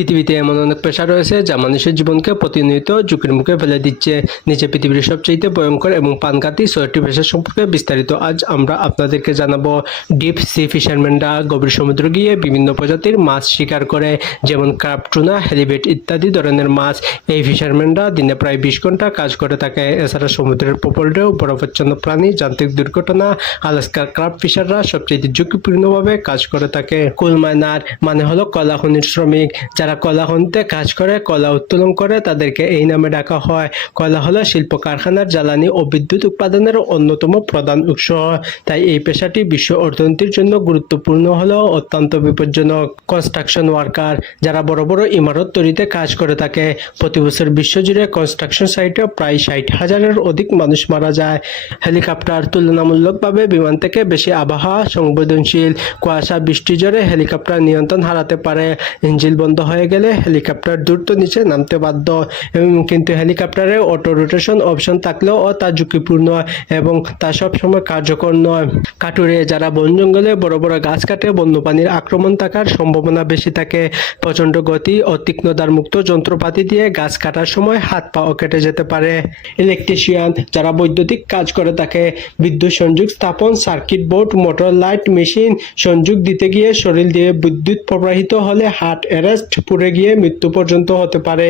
পৃথিবীতে এমন অনেক পেশা রয়েছে যা মানুষের জীবনকে প্রতিনিয়ত ঝুঁকির মুখে ফেলে দিচ্ছে। নিচে পৃথিবীর সবচেয়ে ভয়ঙ্কর এবং প্রাণঘাতী 6টি পেশা সম্পর্কে বিস্তারিত আজ আমরা আপনাদেরকে জানাবো। ডিপ সি ফিশারম্যানরা গভীর সমুদ্র গিয়ে বিভিন্ন প্রজাতির মাছ শিকার করে, যেমন ক্রাব, টুনা, হেলিবেট ইত্যাদি ধরনের মাছ। এই ফিশারম্যানরা দিনে প্রায় 20 ঘন্টা কাজ করে থাকে। এছাড়া সমুদ্রের প্রবল ঢেউ, বরফাচ্ছন্ন প্রাণী, যান্ত্রিক দুর্ঘটনা, আলাস্কার ক্রাব ফিশাররা সবচেয়ে ঝুঁকিপূর্ণভাবে কাজ করে থাকে। কোল মাইনার মানে হলো কয়লা খনির শ্রমিক। যারা কয়লা খনিতে কাজ করে, কয়লা উত্তোলন করে, তাদেরকে এই নামে ডাকা হয়। কয়লা হলো শিল্প কারখানার জ্বালানি ও বিদ্যুৎ উৎপাদনের অন্যতম প্রধান উৎস। তাই এই পেশাটি বিশ্ব অর্থনীতির জন্য গুরুত্বপূর্ণ হলেও অত্যন্ত বিপজ্জনক। কনস্ট্রাকশন ওয়ার্কার যারা বড় বড় ইমারত তৈরিতে কাজ করে থাকে। প্রতি বছর বিশ্বজুড়ে কনস্ট্রাকশন সাইটে প্রায় 60,000-এর অধিক মানুষ মারা যায়। হেলিকপ্টার তুলনামূলকভাবে বিমান থেকে বেশি আবহাওয়া সংবেদনশীল। কুয়াশা, বৃষ্টি, ঝড়ে হেলিকপ্টার নিয়ন্ত্রণ হারাতে পারে। ইঞ্জিন বন্ধ হয়ে গেলে হেলিকপ্টার দ্রুত নিচে নামতে বাধ্য। কিন্তু হেলিকপ্টারে অটো রোটেশন অপশন থাকলেও তা ঝুঁকিপূর্ণ এবং তা সবসময় কার্যকর নয়। কাটুরে যারা বন জঙ্গলে বড় বড় গাছ কাটে, বন্যপ্রাণীর আক্রমণ থাকার সম্ভাবনা বেশি থাকে। প্রচণ্ড গতি ও তীক্ষ্ণতার মুক্ত যন্ত্রপাতি দিয়ে গাছ কাটার সময় হাত পাও কেটে যেতে পারে। ইলেকট্রিশিয়ান যারা বৈদ্যুতিক কাজ করে থাকে। বিদ্যুৎ সংযোগ স্থাপন, circuit board, motor, light, machine সংযোগ দিতে গিয়ে শরীর দিয়ে বিদ্যুৎ প্রবাহিত হলে হার্ট অ্যারেস্ট, পুড়ে গিয়ে মৃত্যু পর্যন্ত হতে পারে।